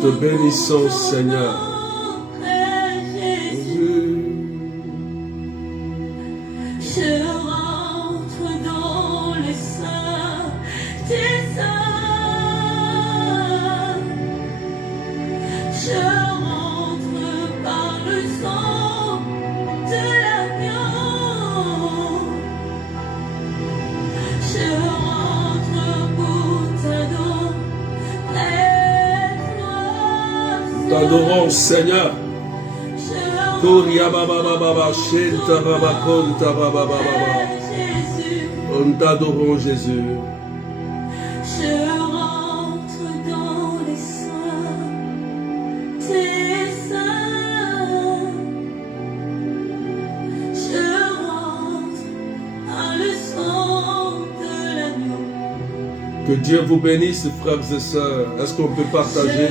te bénissons, Seigneur. Je rentre dans les seins des saints. Je rentre par le sang de l'agneau. Je rentre pour t'adorer, toi. T'adorons, Seigneur. On t'adorons, Jésus. Je rentre dans les seins des saints. Je rentre par le sang de l'agneau. Que Dieu vous bénisse, frères et sœurs. Est-ce qu'on peut partager?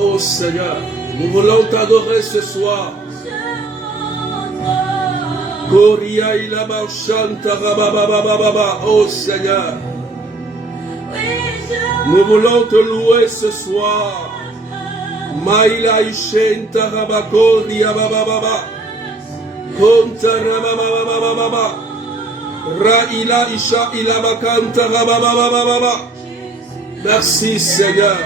Oh Seigneur, nous voulons t'adorer ce soir. Oh Seigneur, nous voulons te louer ce soir. Maïla Ishen Tarabakoria Baba Kontarababa Raïla Isha Ilabakanta Rababa. Merci Seigneur.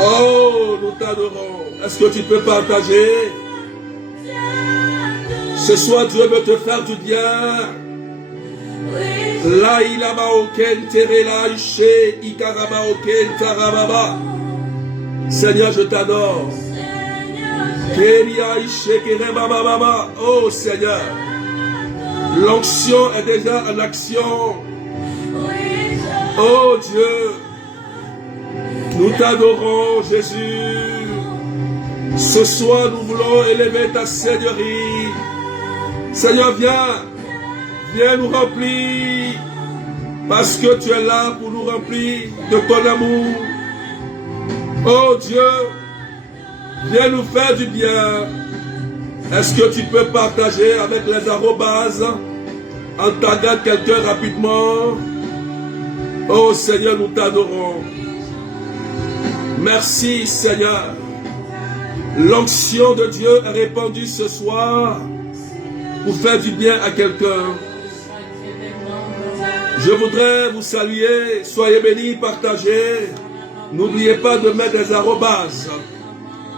Oh, nous t'adorons. Est-ce que tu peux partager? Ce soir, Dieu veut te faire du bien. La ilaba oken terela ishe ikaraba oken tarababa. Seigneur, je t'adore. Keria ishe kerebaba. Oh Seigneur, l'onction est déjà en action. Oh Dieu, nous t'adorons Jésus. Ce soir nous voulons élever ta Seigneurie. Seigneur, viens nous remplir. Parce que tu es là pour nous remplir de ton amour. Oh Dieu, viens nous faire du bien. Est-ce que tu peux partager avec les arrobases en taguant quelqu'un rapidement? Oh Seigneur, nous t'adorons. Merci Seigneur. L'onction de Dieu est répandue ce soir pour faire du bien à quelqu'un. Je voudrais vous saluer. Soyez bénis, partagez. N'oubliez pas de mettre des arrobases.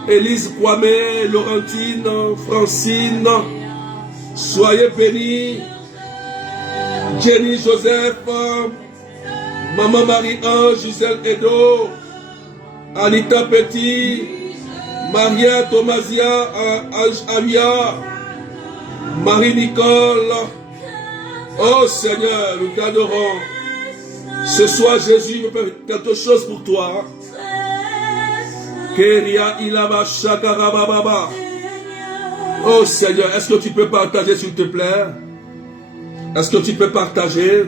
Élise Kwame, Laurentine, Francine. Soyez bénis. Jenny Joseph. Maman Marie-Ange, Gisèle Edo, Anita Petit, Maria Thomasia, Ange Avia, Marie-Nicole. Oh Seigneur, nous t'adorons. Ce soir, Jésus veut faire quelque chose pour toi. Keria Ilava Shakarababa. Oh Seigneur, est-ce que tu peux partager s'il te plaît? Est-ce que tu peux partager?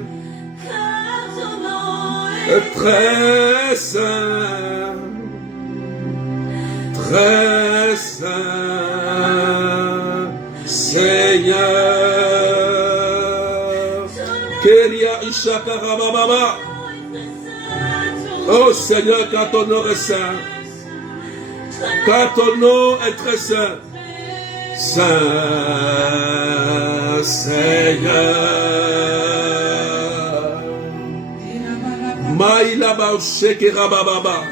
Très saint, Seigneur. Keria Ishakarababa. Oh Seigneur, car ton nom est saint. Car ton nom est très saint. Saint Seigneur. Maïla Baouché Rababa.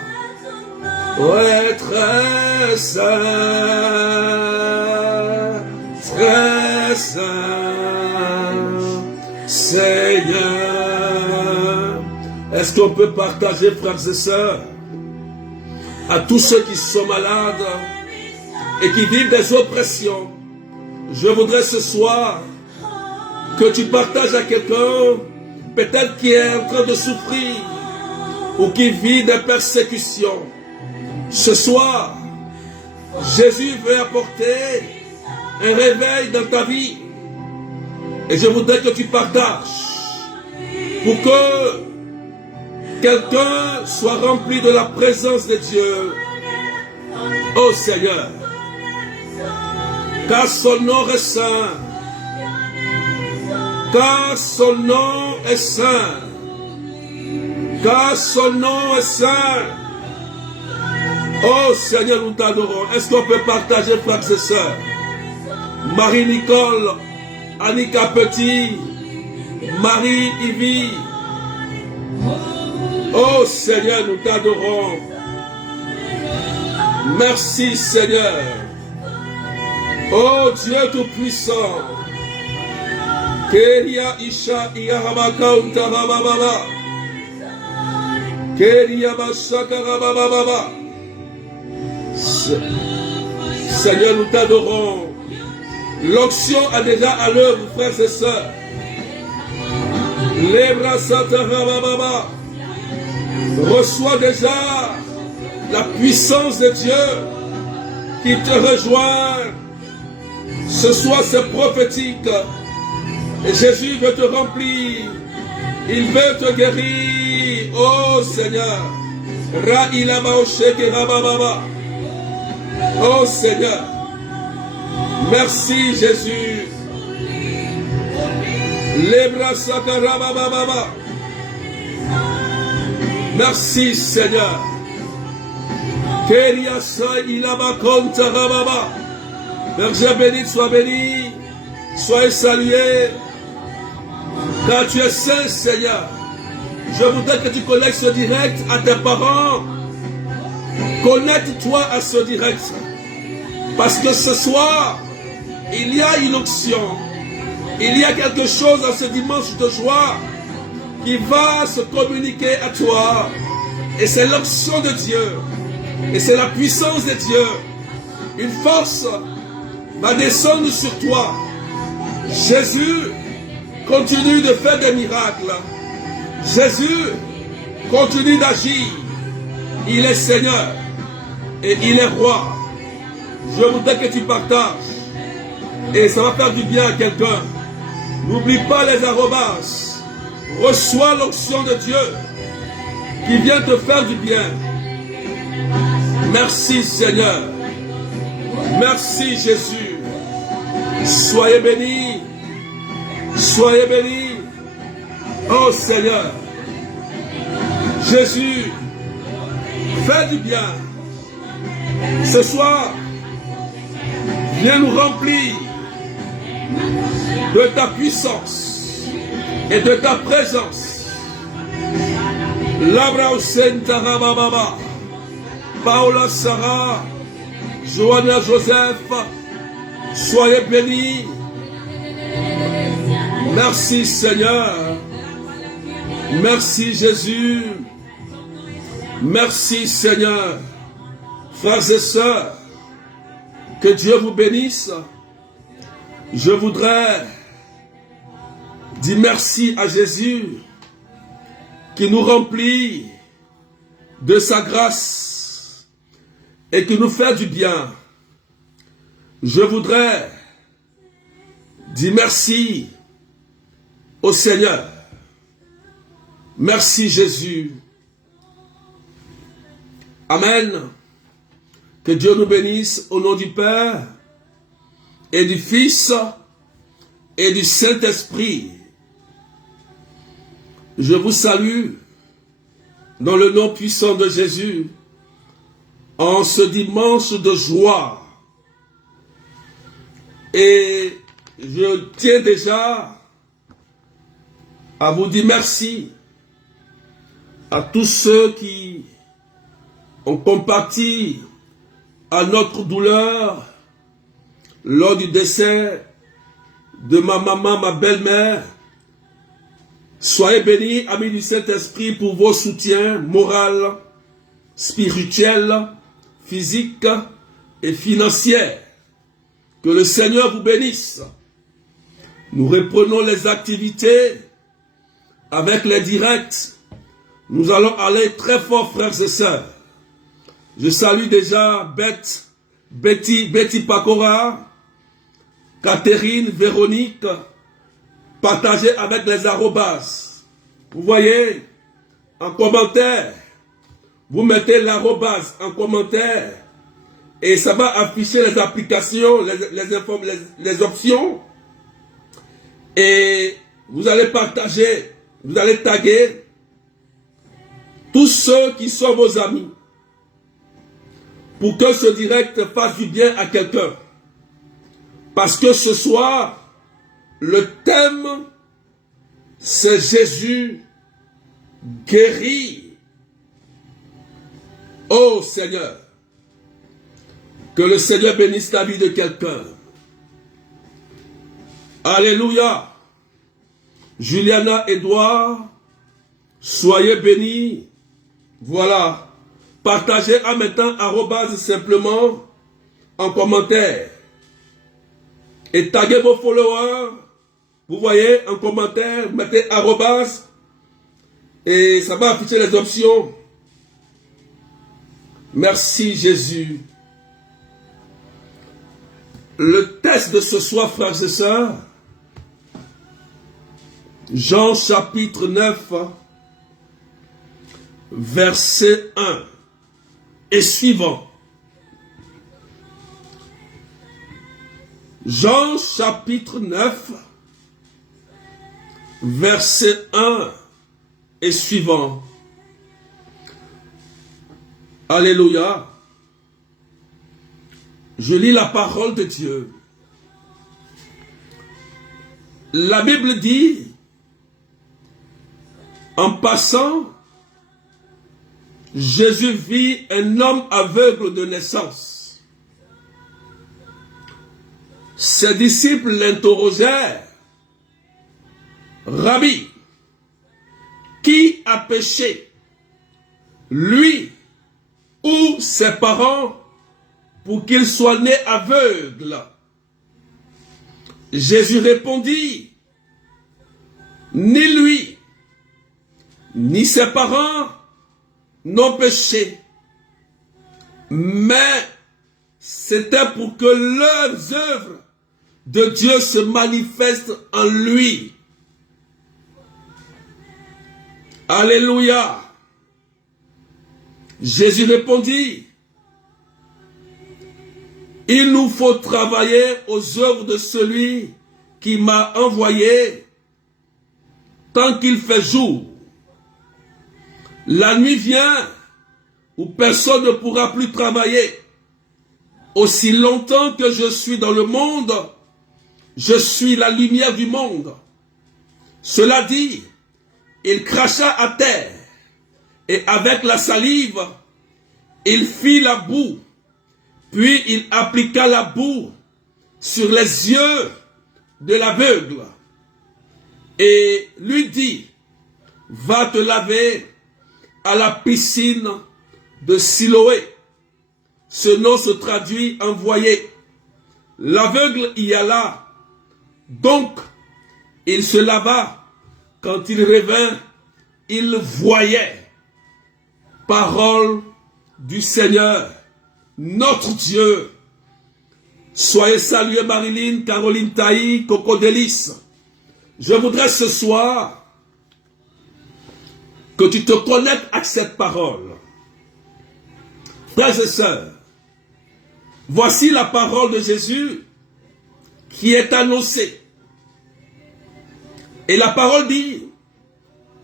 Ouais, très saint, très saint, Seigneur. Est-ce qu'on peut partager, frères et sœurs, à tous ceux qui sont malades et qui vivent des oppressions? Je voudrais ce soir que tu partages à quelqu'un, peut-être qui est en train de souffrir ou qui vit des persécutions. Ce soir, Jésus veut apporter un réveil dans ta vie. Et je voudrais que tu partages. pour que quelqu'un soit rempli de la présence de Dieu. Oh Seigneur, car son nom est saint, car son nom est saint, car son nom est saint. Oh Seigneur, nous t'adorons. Est-ce qu'on peut partager, frères et sœurs? Marie-Nicole, Annika Petit, Marie-Ivy. Oh Seigneur, nous t'adorons. Merci Seigneur. Oh Dieu Tout-Puissant. Keria Isha Iyahabakaunta Bababa. Keria Basaka Bababa. Seigneur, nous t'adorons. L'onction a déjà à l'œuvre, frères et sœurs. Reçois déjà la puissance de Dieu qui te rejoint. Ce soir, c'est prophétique. Et Jésus veut te remplir. Il veut te guérir. Oh Seigneur. Oh Seigneur. Merci Jésus. Merci Seigneur. Verset béni, sois béni. Soyez salué. Car tu es saint Seigneur. Je voudrais que tu connectes ce direct à tes parents. Connecte-toi à ce direct. Parce que ce soir, il y a une onction. Il y a quelque chose à ce dimanche de joie qui va se communiquer à toi. Et c'est l'onction de Dieu. Et c'est la puissance de Dieu. Une force va descendre sur toi. Jésus continue de faire des miracles. Jésus continue d'agir. Il est Seigneur et il est roi. Je voudrais que tu partages et ça va faire du bien à quelqu'un. N'oublie pas les arrobas. Reçois l'onction de Dieu qui vient te faire du bien. Merci Seigneur. Merci Jésus. Soyez bénis. Soyez bénis. Oh Seigneur. Jésus, fais du bien. Ce soir, viens nous remplir de ta puissance et de ta présence. Labra Senta Rababa, Paola Sarah, Joanna Joseph, soyez bénis. Merci Seigneur. Merci Jésus. Merci Seigneur. Frères et sœurs, que Dieu vous bénisse. Je voudrais dire merci à Jésus qui nous remplit de sa grâce et qui nous fait du bien. Je voudrais dire merci au Seigneur. Merci Jésus. Amen. Que Dieu nous bénisse au nom du Père et du Fils et du Saint-Esprit. Je vous salue dans le nom puissant de Jésus en ce dimanche de joie. Et je tiens déjà à vous dire merci à tous ceux qui ont compati à notre douleur lors du décès de ma maman, ma belle-mère. Soyez bénis, amis du Saint-Esprit, pour vos soutiens moraux, spirituels, physiques et financiers. Que le Seigneur vous bénisse. Nous reprenons les activités avec les directs. Nous allons aller très fort, frères et sœurs. Je salue déjà Betty Pacora, Catherine, Véronique. Partagez avec les arrobas. vous voyez, en commentaire, vous mettez l'arrobase en commentaire et ça va afficher les applications, les options et vous allez partager, vous allez taguer tous ceux qui sont vos amis pour que ce direct fasse du bien à quelqu'un. Parce que ce soir, le thème, c'est Jésus guérit. Oh Seigneur, que le Seigneur bénisse la vie de quelqu'un. Alléluia. Juliana, Edouard, soyez bénis. Voilà. Partagez en mettant arrobase simplement en commentaire. Et taguez vos followers. Vous voyez en commentaire, vous mettez arrobase. Et ça va afficher les options. Merci Jésus. Le texte de ce soir, frères et sœurs, Jean chapitre 9, verset 1 et suivant. Jean chapitre 9, verset 1 et suivant. Alléluia. Je lis la parole de Dieu. La Bible dit, en passant, Jésus vit un homme aveugle de naissance. Ses disciples l'interrogèrent. Rabbi, qui a péché, lui ou ses parents, pour qu'il soit né aveugle? Jésus répondit, ni lui, ni ses parents n'ont péché, mais c'était pour que leurs œuvres de Dieu se manifestent en lui. Alléluia. Jésus répondit, il nous faut travailler aux œuvres de celui qui m'a envoyé tant qu'il fait jour. La nuit vient où personne ne pourra plus travailler. Aussi longtemps que je suis dans le monde, je suis la lumière du monde. Cela dit, il cracha à terre et avec la salive, il fit la boue. Puis il appliqua la boue sur les yeux de l'aveugle et lui dit, va te laver à la piscine de Siloé. Ce nom se traduit envoyé. L'aveugle y alla. Donc, il se lava. Quand il revint, il voyait. Parole du Seigneur, notre Dieu. Soyez salués Marilyn, Caroline Taï, Coco Délice. Je voudrais ce soir que tu te connectes à cette parole. Frères et sœurs, voici la parole de Jésus qui est annoncée. Et la parole dit,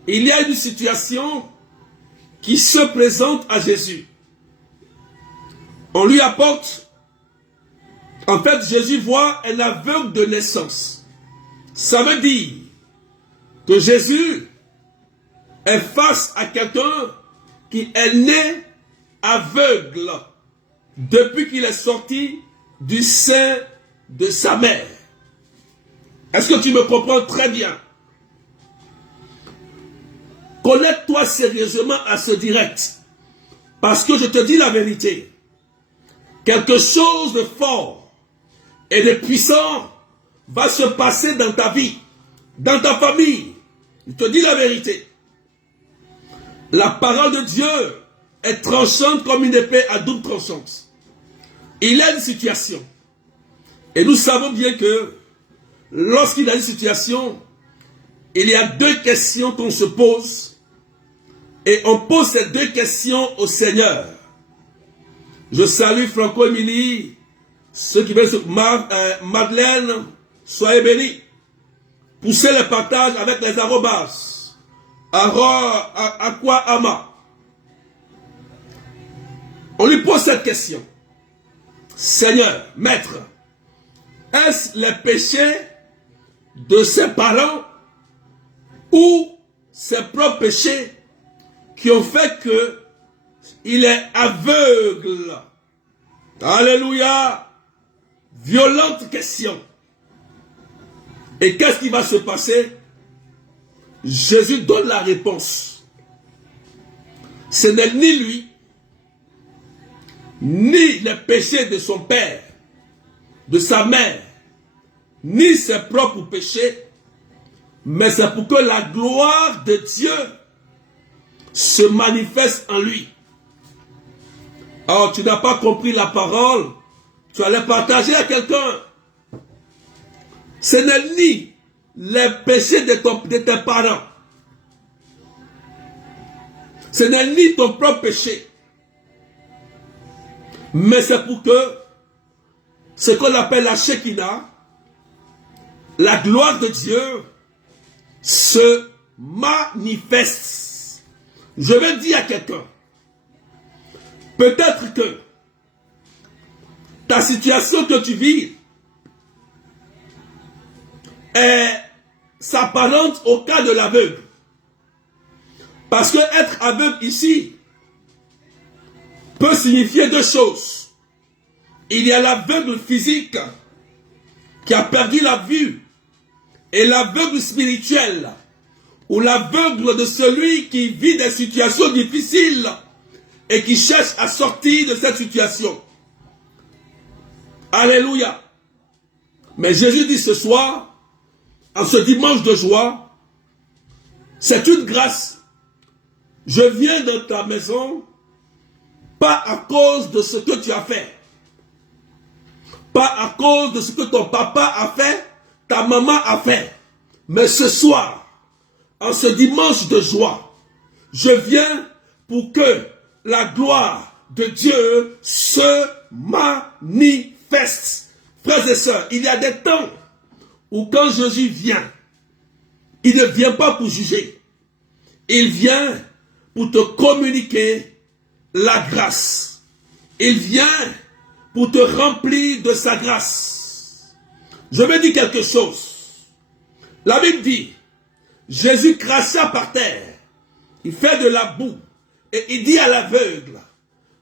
il y a une situation qui se présente à Jésus. On lui apporte, en fait Jésus voit un aveugle de naissance. Ça veut dire que Jésus est face à quelqu'un qui est né aveugle depuis qu'il est sorti du sein de sa mère. Est-ce que tu me comprends très bien? Connecte-toi sérieusement à ce direct. Parce que je te dis la vérité. Quelque chose de fort et de puissant va se passer dans ta vie, dans ta famille. Je te dis la vérité. La parole de Dieu est tranchante comme une épée à double tranchante. Il y a une situation. Et nous savons bien que lorsqu'il y a une situation, il y a deux questions qu'on se pose. Et on pose ces deux questions au Seigneur. Je salue Franco-Émilie. Ceux qui veulent se... Madeleine, soyez bénis. Poussez le partage avec les arrobas. Aqua Ama. On lui pose cette question. Seigneur, Maître, est-ce les péchés de ses parents ou ses propres péchés qui ont fait qu'il est aveugle? Alléluia! Violente question. Et qu'est-ce qui va se passer? Jésus donne la réponse. Ce n'est ni lui, ni les péchés de son père, de sa mère, ni ses propres péchés, mais c'est pour que la gloire de Dieu se manifeste en lui. Alors tu n'as pas compris la parole, tu allais partager à quelqu'un. Ce n'est ni les péchés de tes parents, ce n'est ni ton propre péché, mais c'est pour que ce qu'on appelle la Shekinah, la gloire de Dieu, se manifeste. Je vais dire à quelqu'un, peut-être que ta situation que tu vis s'apparente au cas de l'aveugle. Parce que être aveugle ici peut signifier deux choses. Il y a l'aveugle physique qui a perdu la vue et l'aveugle spirituel ou l'aveugle de celui qui vit des situations difficiles et qui cherche à sortir de cette situation. Alléluia. Mais Jésus dit ce soir, en ce dimanche de joie, c'est une grâce. Je viens dans ta maison, pas à cause de ce que tu as fait, pas à cause de ce que ton papa a fait, ta maman a fait, mais ce soir, en ce dimanche de joie, je viens pour que la gloire de Dieu se manifeste. Frères et sœurs, il y a des temps où quand Jésus vient, il ne vient pas pour juger. Il vient pour te communiquer la grâce. Il vient pour te remplir de sa grâce. Je vais dire quelque chose. La Bible dit, Jésus cracha par terre, il fait de la boue, et il dit à l'aveugle,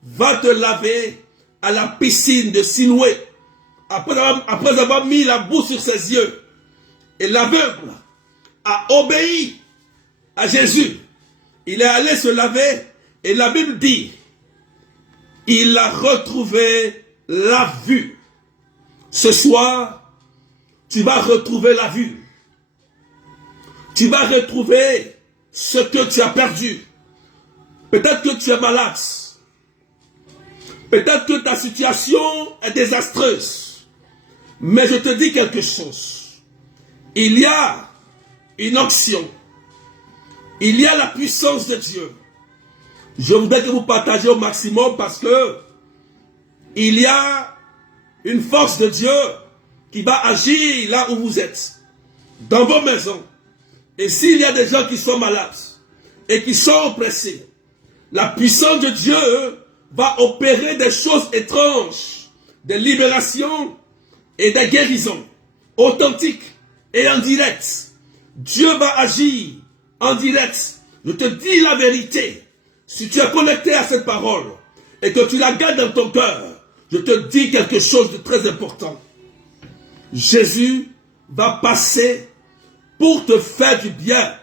va te laver à la piscine de Siloé. Après avoir mis la boue sur ses yeux, et l'aveugle a obéi à Jésus. Il est allé se laver, et la Bible dit, il a retrouvé la vue. Ce soir, tu vas retrouver la vue. Tu vas retrouver ce que tu as perdu. Peut-être que tu es malade. Peut-être que ta situation est désastreuse. Mais je te dis quelque chose. Il y a une onction. Il y a la puissance de Dieu. Je voudrais que vous partagiez au maximum parce que il y a une force de Dieu qui va agir là où vous êtes, dans vos maisons. Et s'il y a des gens qui sont malades et qui sont oppressés, la puissance de Dieu va opérer des choses étranges, des libérations et des guérisons authentiques et en direct. Dieu va agir en direct. Je te dis la vérité. Si tu es connecté à cette parole et que tu la gardes dans ton cœur, je te dis quelque chose de très important. Jésus va passer pour te faire du bien.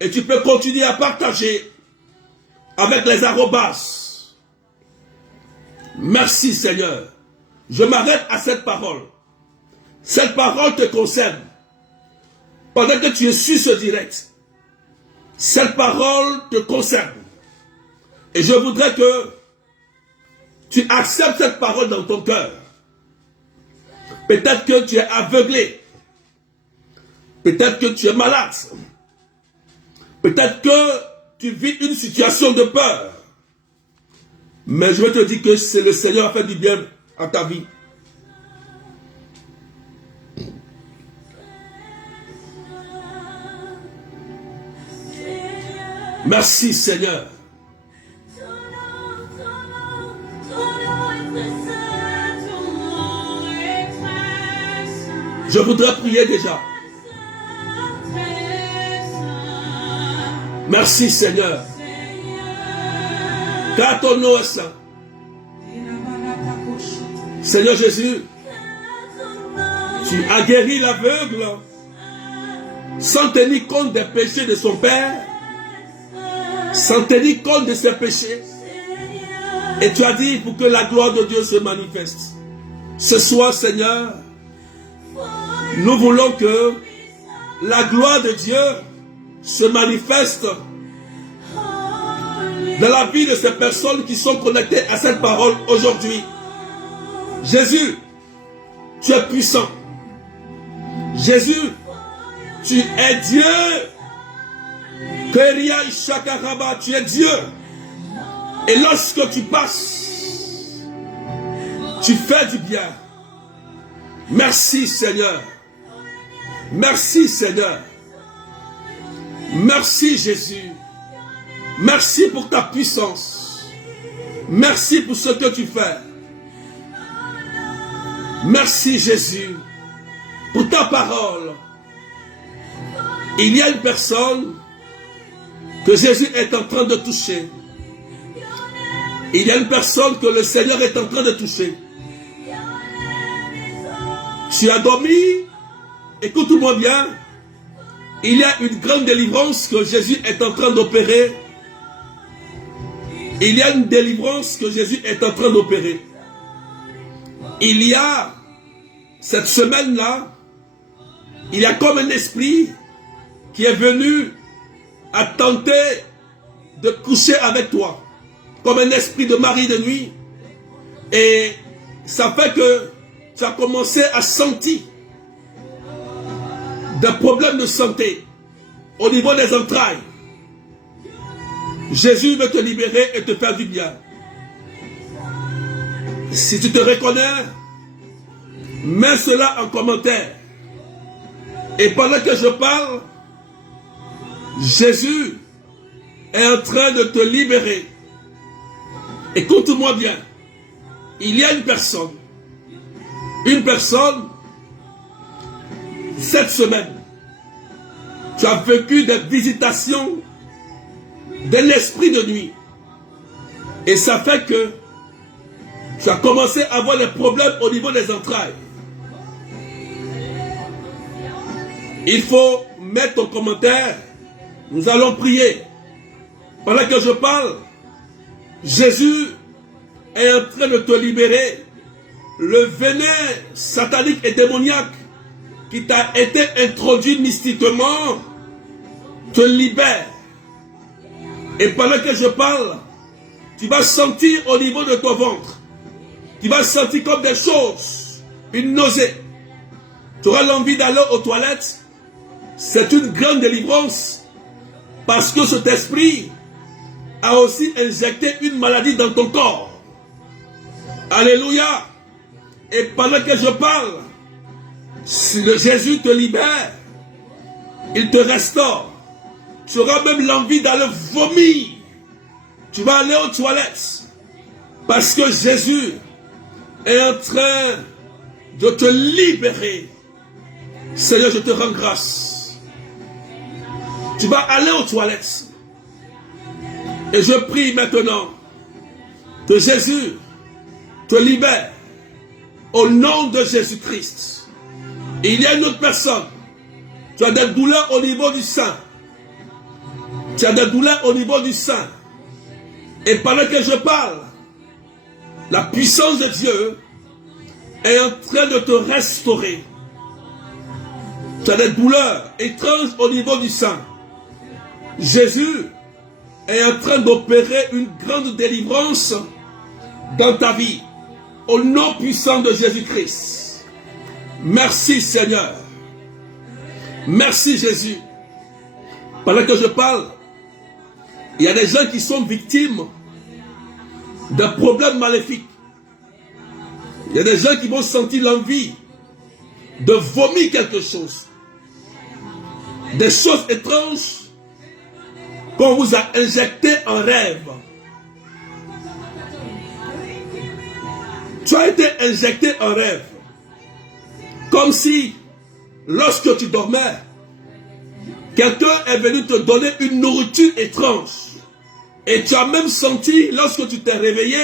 Et tu peux continuer à partager avec les arrobas. Merci Seigneur. Je m'arrête à cette parole. Cette parole te concerne. Pendant que tu es sur ce direct, cette parole te concerne. Et je voudrais que tu acceptes cette parole dans ton cœur. Peut-être que tu es aveuglé. Peut-être que tu es malade. Peut-être que tu vis une situation de peur. Mais je veux te dire que c'est le Seigneur qui a fait du bien à ta vie. Merci Seigneur. Je voudrais prier déjà. Merci Seigneur. Car ton nom est saint. Seigneur Jésus, tu as guéri l'aveugle sans tenir compte des péchés de son père, sans tenir compte de ses péchés. Et tu as dit pour que la gloire de Dieu se manifeste. Ce soir, Seigneur, nous voulons que la gloire de Dieu se manifeste dans la vie de ces personnes qui sont connectées à cette parole aujourd'hui. Jésus, tu es puissant. Jésus, tu es Dieu. Keria Ishakaraba, tu es Dieu. Et lorsque tu passes, tu fais du bien. Merci Seigneur. Merci Seigneur. Merci Jésus. Merci pour ta puissance. Merci pour ce que tu fais. Merci Jésus pour ta parole. Il y a une personne que Jésus est en train de toucher. Il y a une personne que le Seigneur est en train de toucher. Tu as dormi, écoute-moi bien. Il y a une grande délivrance que Jésus est en train d'opérer. Il y a une délivrance que Jésus est en train d'opérer. Il y a, cette semaine-là, il y a comme un esprit qui est venu à tenter de coucher avec toi. Comme un esprit de mari de nuit. Et ça fait que tu as commencé à sentir des problèmes de santé au niveau des entrailles. Jésus veut te libérer et te faire du bien. Si tu te reconnais, mets cela en commentaire. Et pendant que je parle, Jésus est en train de te libérer. Écoute-moi bien. Il y a une personne, cette semaine, tu as vécu des visitations d'un esprit de nuit. Et ça fait que tu as commencé à avoir des problèmes au niveau des entrailles. Il faut mettre ton commentaire. Nous allons prier. Pendant que je parle, Jésus est en train de te libérer. Le venin satanique et démoniaque qui t'a été introduit mystiquement te libère. Et pendant que je parle, tu vas sentir au niveau de ton ventre, tu vas sentir comme des choses, une nausée. Tu auras l'envie d'aller aux toilettes. C'est une grande délivrance parce que cet esprit a aussi injecté une maladie dans ton corps. Alléluia. Et pendant que je parle, si le Jésus te libère, il te restaure. Tu auras même l'envie d'aller vomir. Tu vas aller aux toilettes. Parce que Jésus est en train de te libérer. Seigneur, je te rends grâce. Tu vas aller aux toilettes. Et je prie maintenant que Jésus te libère. Au nom de Jésus-Christ. Il y a une autre personne. Tu as des douleurs au niveau du sein. Tu as des douleurs au niveau du sein. Et pendant que je parle, la puissance de Dieu est en train de te restaurer. Tu as des douleurs étranges au niveau du sein. Jésus est en train d'opérer une grande délivrance dans ta vie. Au nom puissant de Jésus-Christ. Merci Seigneur. Merci Jésus. Pendant que je parle, il y a des gens qui sont victimes de problèmes maléfiques. Il y a des gens qui vont sentir l'envie de vomir quelque chose. Des choses étranges qu'on vous a injectées en rêve. Tu as été injecté en rêve. Comme si, lorsque tu dormais, quelqu'un est venu te donner une nourriture étrange. Et tu as même senti, lorsque tu t'es réveillé,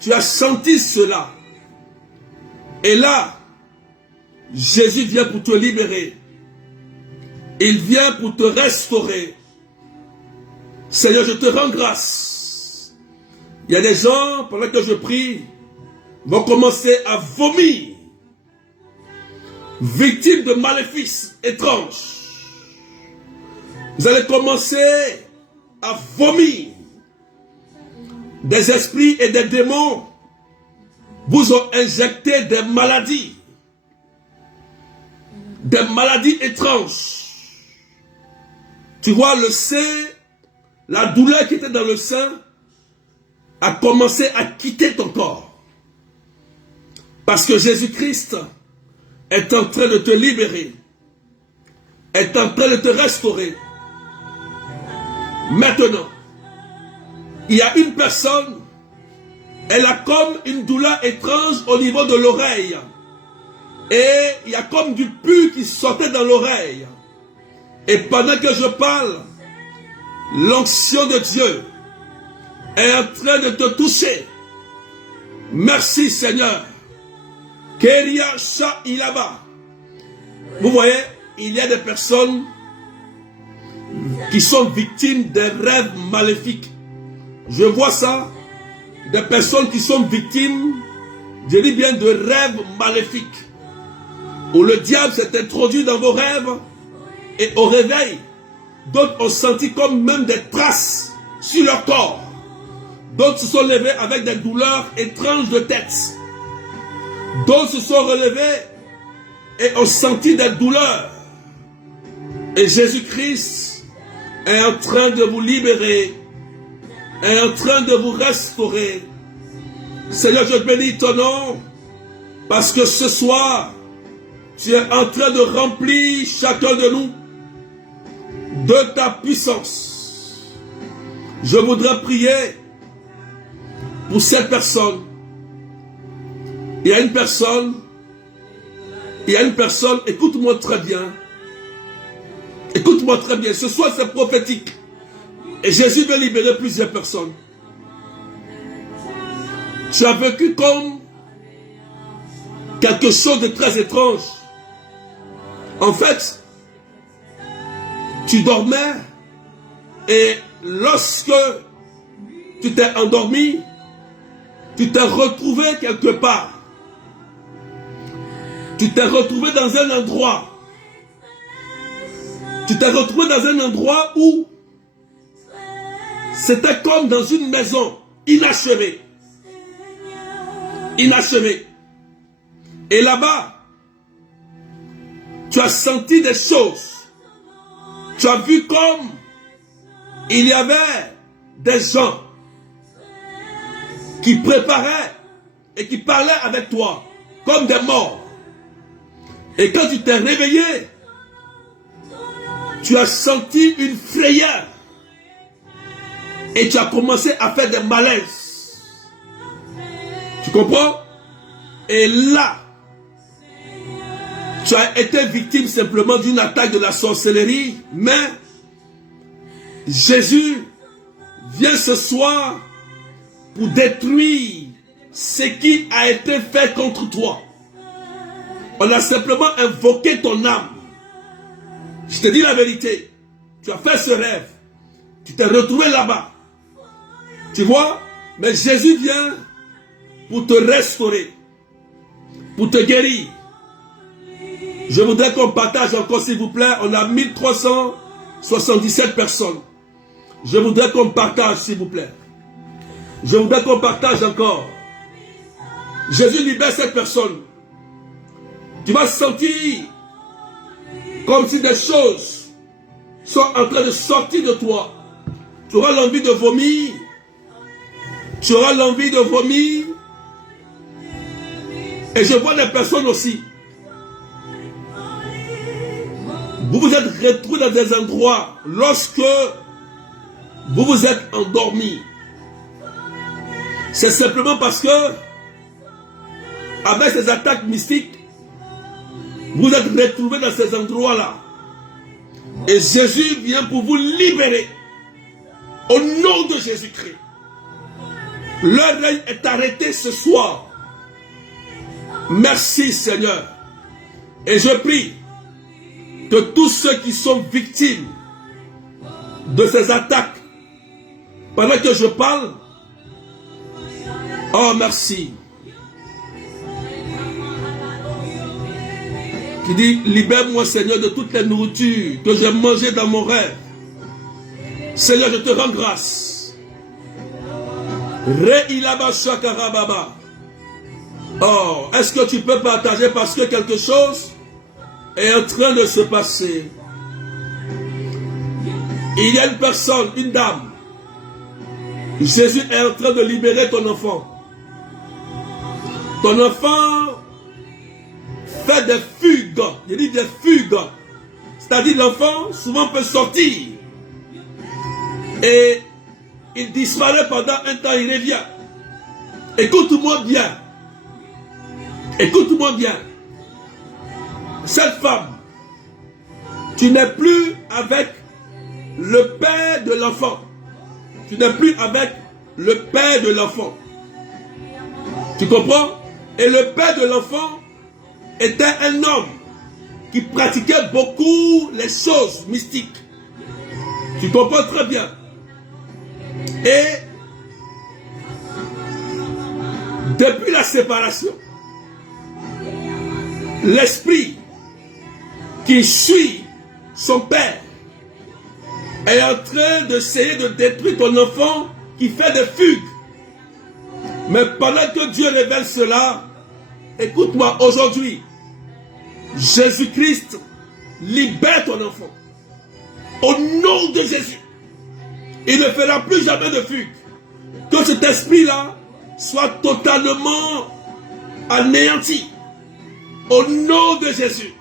tu as senti cela. Et là, Jésus vient pour te libérer. Il vient pour te restaurer. Seigneur, je te rends grâce. Il y a des gens, pendant que je prie, vont commencer à vomir. Victimes de maléfices étranges. Vous allez commencer à vomir. Des esprits et des démons vous ont injecté des maladies. Des maladies étranges. Tu vois, le sein, la douleur qui était dans le sein a commencé à quitter ton corps. Parce que Jésus-Christ est en train de te libérer, est en train de te restaurer. Maintenant, il y a une personne, elle a comme une douleur étrange au niveau de l'oreille. Et il y a comme du pu qui sortait dans l'oreille. Et pendant que je parle, l'onction de Dieu est en train de te toucher. Merci Seigneur. Keria Sha Ilaba. Vous voyez, il y a des personnes qui sont victimes des rêves maléfiques. Je vois ça. Des personnes qui sont victimes, je dis bien, de rêves maléfiques. Où le diable s'est introduit dans vos rêves. Et au réveil, d'autres ont senti comme même des traces sur leur corps. D'autres se sont levés avec des douleurs étranges de tête. D'autres se sont relevés et ont senti des douleurs. Et Jésus-Christ est en train de vous libérer, est en train de vous restaurer. Seigneur, je bénis ton nom, parce que ce soir, tu es en train de remplir chacun de nous de ta puissance. Je voudrais prier pour cette personne. Il y a une personne, écoute-moi très bien. Écoute-moi très bien. Ce soir, c'est prophétique. Et Jésus veut libérer plusieurs personnes. Tu as vécu comme quelque chose de très étrange. En fait, tu dormais et lorsque tu t'es endormi, tu t'es retrouvé quelque part. Tu t'es retrouvé dans un endroit. Tu t'es retrouvé dans un endroit où c'était comme dans une maison inachevée. Inachevée. Et là-bas, tu as senti des choses. Tu as vu comme il y avait des gens qui préparaient et qui parlaient avec toi comme des morts. Et quand tu t'es réveillé, tu as senti une frayeur. Et tu as commencé à faire des malaises. Tu comprends? Et là, tu as été victime simplement d'une attaque de la sorcellerie. Mais Jésus vient ce soir pour détruire ce qui a été fait contre toi. On a simplement invoqué ton âme. Je te dis la vérité. Tu as fait ce rêve. Tu t'es retrouvé là-bas. Tu vois? Mais Jésus vient pour te restaurer. Pour te guérir. Je voudrais qu'on partage encore, s'il vous plaît. On a 1377 personnes. Je voudrais qu'on partage, s'il vous plaît. Je voudrais qu'on partage encore. Jésus libère cette personne. Tu vas sentir comme si des choses sont en train de sortir de toi. Tu auras l'envie de vomir. Tu auras l'envie de vomir. Et je vois des personnes aussi. Vous vous êtes retrouvés dans des endroits lorsque vous vous êtes endormis. C'est simplement parce que, avec ces attaques mystiques, vous êtes retrouvés dans ces endroits-là. Et Jésus vient pour vous libérer. Au nom de Jésus-Christ. Leur règne est arrêté ce soir. Merci Seigneur. Et je prie que tous ceux qui sont victimes de ces attaques, pendant que je parle, oh merci. Qui dit, libère-moi Seigneur de toutes les nourritures que j'ai mangées dans mon rêve. Seigneur, je te rends grâce. Oh, est-ce que tu peux partager parce que quelque chose est en train de se passer? Il y a une personne, une dame. Jésus est en train de libérer ton enfant. Ton enfant fait des fugues. Je dis des fugues. C'est-à-dire l'enfant souvent peut sortir. Et il disparaît pendant un temps, il revient. Écoute-moi bien. Écoute-moi bien. Cette femme, tu n'es plus avec le père de l'enfant. Tu n'es plus avec le père de l'enfant. Tu comprends? Et le père de l'enfant était un homme qui pratiquait beaucoup les choses mystiques. Tu comprends très bien. Et depuis la séparation, l'esprit qui suit son père est en train d'essayer de détruire ton enfant qui fait des fugues. Mais pendant que Dieu révèle cela, écoute-moi, aujourd'hui, Jésus-Christ libère ton enfant. Au nom de Jésus. Il ne fera plus jamais de fugue. Que cet esprit-là soit totalement anéanti. Au nom de Jésus.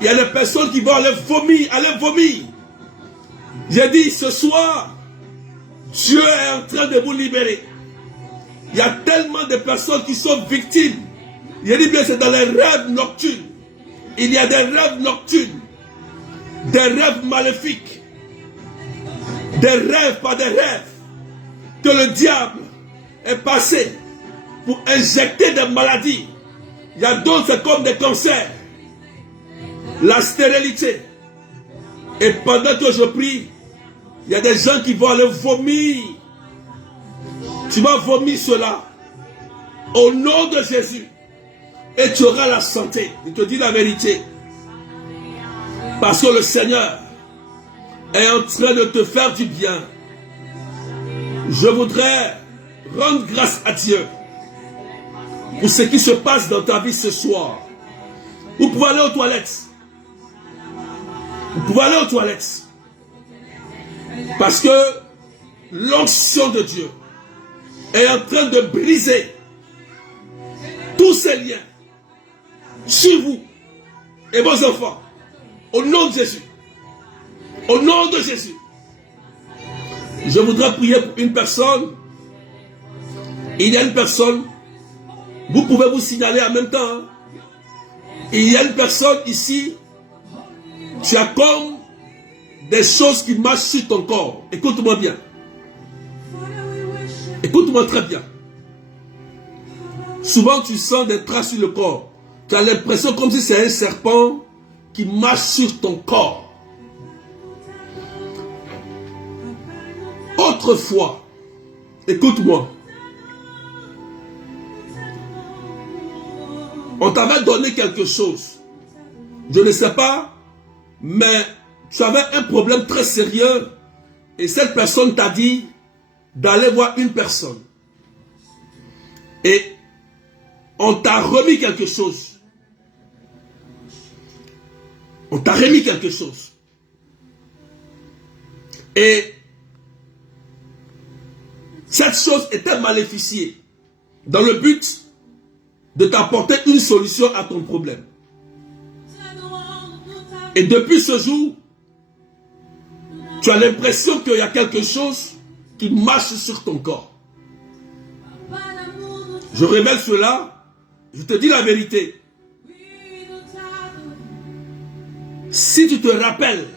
Il y a des personnes qui vont aller vomir. Aller vomir. J'ai dit ce soir, Dieu est en train de vous libérer. Il y a tellement de personnes qui sont victimes. J'ai dit bien, c'est dans les rêves nocturnes. Il y a des rêves nocturnes. Des rêves maléfiques. Des rêves, pas des rêves. Que le diable est passé pour injecter des maladies. Il y a d'autres, c'est comme des cancers. La stérilité. Et pendant que je prie, il y a des gens qui vont aller vomir. Tu vas vomir cela. Au nom de Jésus. Et tu auras la santé. Je te dis la vérité. Parce que le Seigneur est en train de te faire du bien. Je voudrais rendre grâce à Dieu pour ce qui se passe dans ta vie ce soir. Vous pouvez aller aux toilettes. Vous pouvez aller aux toilettes. Parce que l'onction de Dieu est en train de briser tous ces liens sur vous et vos enfants. Au nom de Jésus. Au nom de Jésus. Je voudrais prier pour une personne. Il y a une personne. Vous pouvez vous signaler en même temps. Hein? Il y a une personne ici. Tu as comme des choses qui marchent sur ton corps. Écoute-moi bien. Écoute-moi très bien. Souvent tu sens des traces sur le corps. Tu as l'impression comme si c'est un serpent qui marche sur ton corps. Autrefois, écoute-moi, on t'avait donné quelque chose. Je ne sais pas, mais tu avais un problème très sérieux et cette personne t'a dit d'aller voir une personne. Et on t'a remis quelque chose. On t'a remis quelque chose. Et cette chose était maléficiée dans le but de t'apporter une solution à ton problème. Et depuis ce jour, tu as l'impression qu'il y a quelque chose qui marche sur ton corps. Je révèle cela, je te dis la vérité. Si tu te rappelles,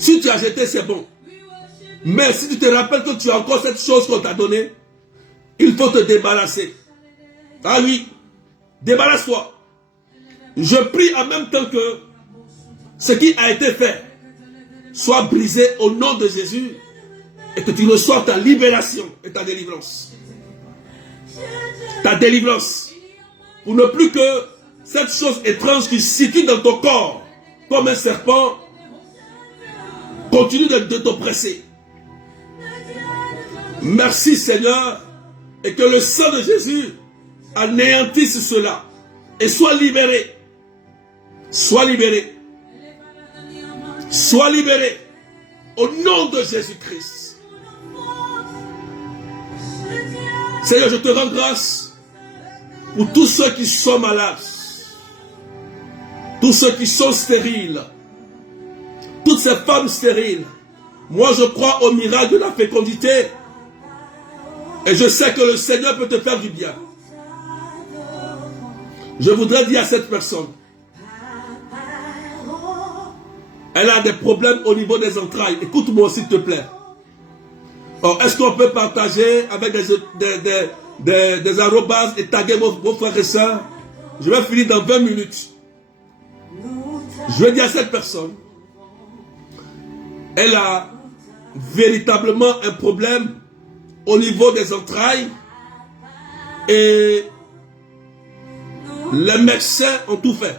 si tu as jeté, c'est bon. Mais si tu te rappelles que tu as encore cette chose qu'on t'a donnée, il faut te débarrasser. Ah oui, débarrasse-toi. Je prie en même temps que ce qui a été fait soit brisé au nom de Jésus et que tu reçoives ta libération et ta délivrance. Ta délivrance. Pour ne plus que cette chose étrange qui se situe dans ton corps comme un serpent continue de t'oppresser. Merci Seigneur, et que le sang de Jésus anéantisse cela et sois libéré. Sois libéré. Sois libéré au nom de Jésus-Christ. Seigneur, je te rends grâce pour tous ceux qui sont malades, tous ceux qui sont stériles, toutes ces femmes stériles. Moi, je crois au miracle de la fécondité et je sais que le Seigneur peut te faire du bien. Je voudrais dire à cette personne, elle a des problèmes au niveau des entrailles. Écoute-moi s'il te plaît. Est-ce qu'on peut partager avec des arrobas et taguer vos frères et sœurs? Je vais finir dans 20 minutes. Je vais dire à cette personne, elle a véritablement un problème au niveau des entrailles et les médecins ont tout fait.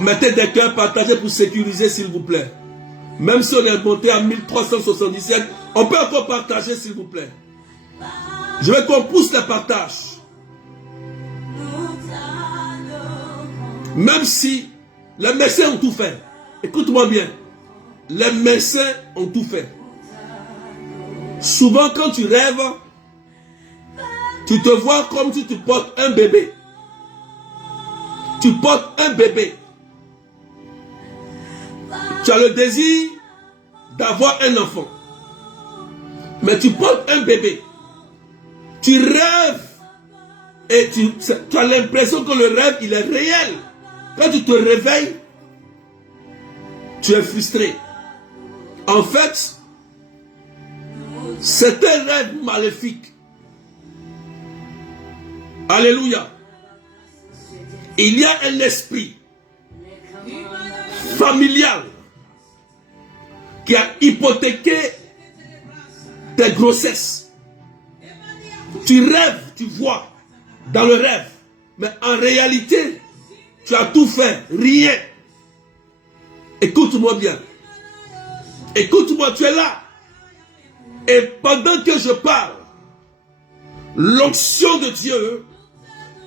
Mettez des cœurs partagés pour sécuriser s'il vous plaît. Même si on est monté à 1377, on peut encore partager s'il vous plaît. Je veux qu'on pousse les partages. Même si les médecins ont tout fait. Écoute-moi bien. Les médecins ont tout fait. Souvent quand tu rêves, tu te vois comme si tu portes un bébé. Tu portes un bébé. Tu as le désir d'avoir un enfant. Mais tu portes un bébé. Tu rêves. Et tu as l'impression que le rêve, il est réel. Quand tu te réveilles, tu es frustré. En fait, c'est un rêve maléfique. Alléluia. Il y a un esprit familial qui a hypothéqué tes grossesses. Tu rêves, tu vois dans le rêve, mais en réalité, tu as tout fait, rien. Écoute-moi bien. Écoute-moi, tu es là. Et pendant que je parle, l'onction de Dieu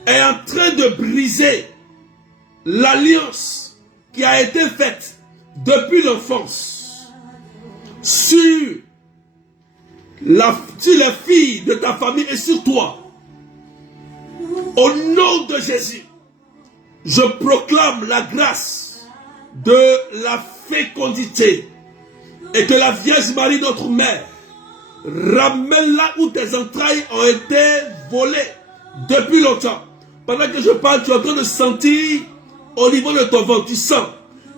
est en train de briser l'alliance qui a été faite depuis l'enfance sur les filles de ta famille et sur toi. Au nom de Jésus, je proclame la grâce de la fécondité et que la Vierge Marie, notre mère, ramène là où tes entrailles ont été volées depuis longtemps. Pendant que je parle, tu es en train de sentir au niveau de ton ventre, tu sens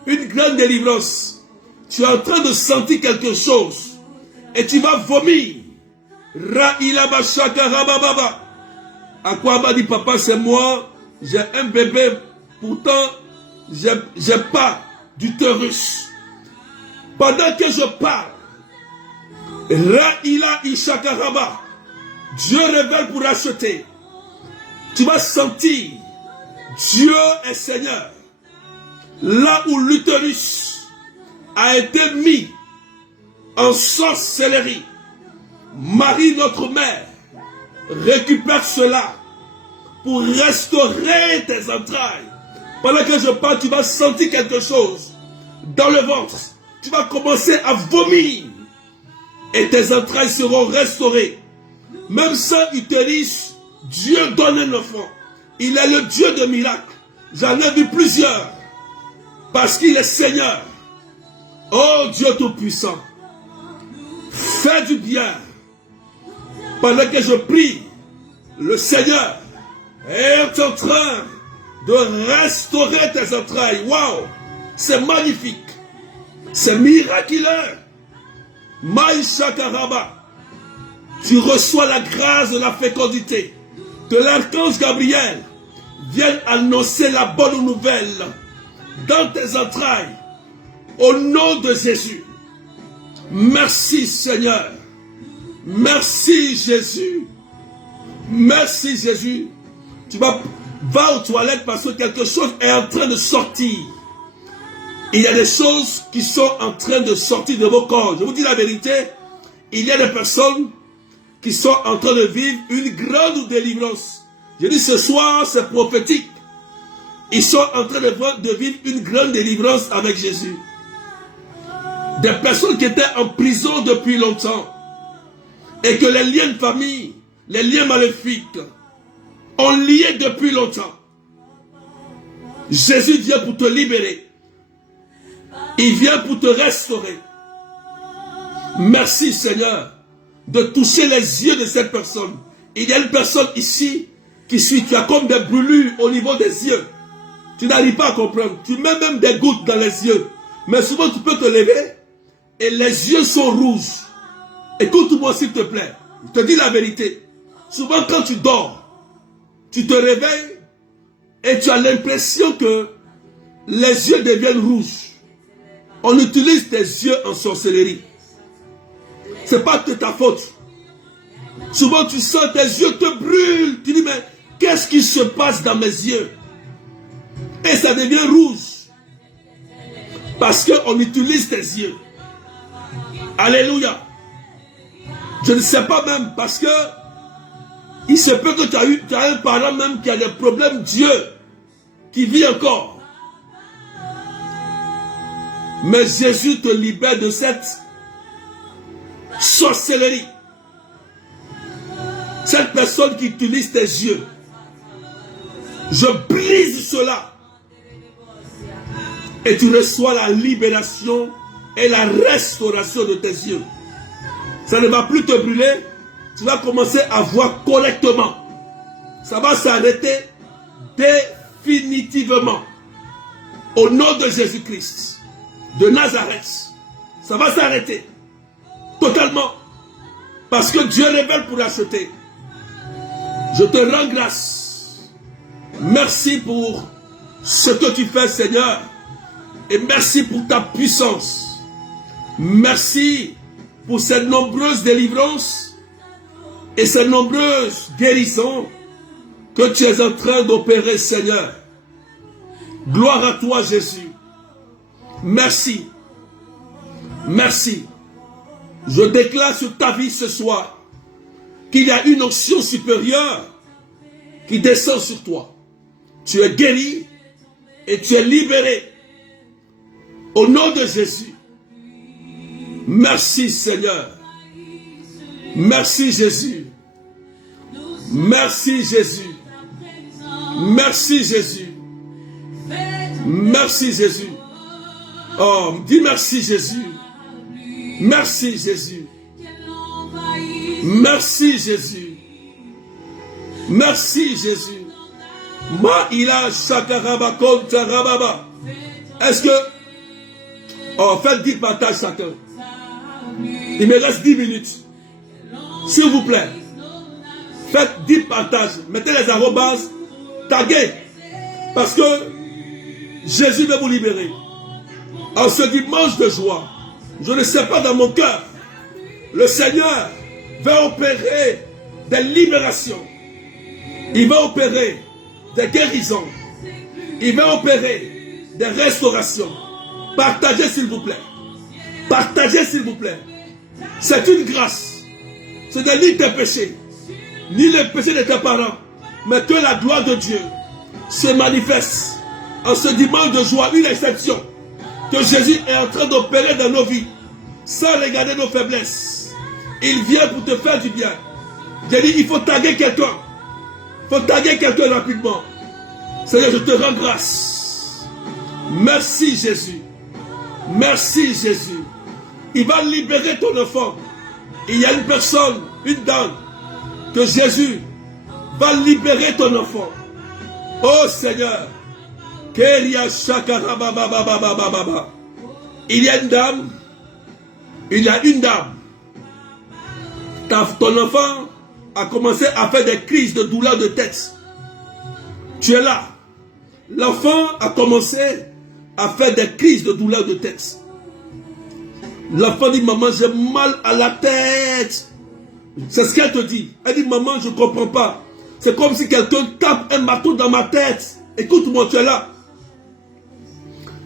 une grande délivrance. Tu es en train de sentir quelque chose et tu vas vomir. À quoi m'a dit papa, c'est moi, j'ai un bébé, pourtant j'ai pas d'utérus. Pendant que je parle, Dieu révèle pour acheter. Tu vas sentir Dieu est Seigneur. Là où l'utérus a été mis en sorcellerie, Marie, notre mère, récupère cela pour restaurer tes entrailles. Pendant que je parle, tu vas sentir quelque chose. dans le ventre. Tu vas commencer à vomir. Et tes entrailles seront restaurées. Même sans utérus, Dieu donne un enfant. Il est le Dieu de miracles. J'en ai vu plusieurs. Parce qu'il est Seigneur. Oh Dieu Tout-Puissant. Fais du bien. Pendant que je prie, le Seigneur est en train de restaurer tes entrailles. Waouh! C'est magnifique. C'est miraculeux. Maïcha Karaba. Tu reçois la grâce de la fécondité. Que l'archange Gabriel vienne annoncer la bonne nouvelle dans tes entrailles. Au nom de Jésus. Merci Seigneur. Merci Jésus. Merci Jésus. Tu vas aux toilettes parce que quelque chose est en train de sortir. Il y a des choses qui sont en train de sortir de vos corps. Je vous dis la vérité. Il y a des personnes qui sont en train de vivre une grande délivrance. Je dis ce soir, c'est prophétique. Ils sont en train de vivre une grande délivrance avec Jésus. Des personnes qui étaient en prison depuis longtemps et que les liens de famille, les liens maléfiques ont lié depuis longtemps. Jésus vient pour te libérer. Il vient pour te restaurer. Merci Seigneur de toucher les yeux de cette personne. Il y a une personne ici qui a comme des brûlures au niveau des yeux. Tu n'arrives pas à comprendre. Tu mets même des gouttes dans les yeux. Mais souvent tu peux te lever et les yeux sont rouges. Écoute-moi s'il te plaît. Je te dis la vérité. Souvent quand tu dors, tu te réveilles et tu as l'impression que les yeux deviennent rouges. On utilise tes yeux en sorcellerie. Ce n'est pas de ta faute. Souvent tu sens tes yeux te brûlent. Tu dis mais qu'est-ce qui se passe dans mes yeux? Et ça devient rouge. Parce qu'on utilise tes yeux. Alléluia. Je ne sais pas même parce que il se peut que tu as un parent même qui a des problèmes Dieu qui vit encore. Mais Jésus te libère de cette sorcellerie. Cette personne qui utilise tes yeux. Je brise cela. Et tu reçois la libération et la restauration de tes yeux. Ça ne va plus te brûler. Tu vas commencer à voir correctement. Ça va s'arrêter définitivement. Au nom de Jésus-Christ de Nazareth, ça va s'arrêter totalement parce que Dieu révèle pour acheter. Je te rends grâce. Merci pour ce que tu fais, Seigneur, et merci pour ta puissance. Merci pour ces nombreuses délivrances et ces nombreuses guérisons que tu es en train d'opérer, Seigneur. Gloire à toi, Jésus. Merci. Merci. Je déclare sur ta vie ce soir qu'il y a une onction supérieure qui descend sur toi. Tu es guéri et tu es libéré. Au nom de Jésus. Merci Seigneur. Merci Jésus. Merci Jésus. Merci Jésus. Merci Jésus. Oh, dis merci Jésus. Merci Jésus. Merci Jésus. Merci Jésus. Ma ila shakaraba konta rababa. Est-ce que... Oh, faites 10 partages chacun. Il me reste 10 minutes. S'il vous plaît. Faites 10 partages. Mettez les arrobas. Taguez. Parce que Jésus va vous libérer. En ce dimanche de joie, je ne sais pas dans mon cœur, le Seigneur va opérer des libérations. Il va opérer des guérisons. Il va opérer des restaurations. Partagez s'il vous plaît. Partagez s'il vous plaît. C'est une grâce. Ce n'est ni tes péchés, ni les péchés de tes parents, mais que la gloire de Dieu se manifeste en ce dimanche de joie, une exception. que Jésus est en train d'opérer dans nos vies, sans regarder nos faiblesses. Il vient pour te faire du bien. J'ai dit, il faut taguer quelqu'un. Il faut taguer quelqu'un rapidement. Seigneur, je te rends grâce. Merci Jésus. Merci Jésus. Il va libérer ton enfant. Il y a une personne, une dame, que Jésus va libérer ton enfant. Oh Seigneur. Il y a une dame. Il y a une dame. Ton enfant a commencé à faire des crises de douleur de tête. Tu es là. L'enfant a commencé à faire des crises de douleur de tête. L'enfant dit, maman, j'ai mal à la tête. C'est ce qu'elle te dit. Elle dit, maman, je ne comprends pas. C'est comme si quelqu'un tape un marteau dans ma tête. Écoute-moi, tu es là.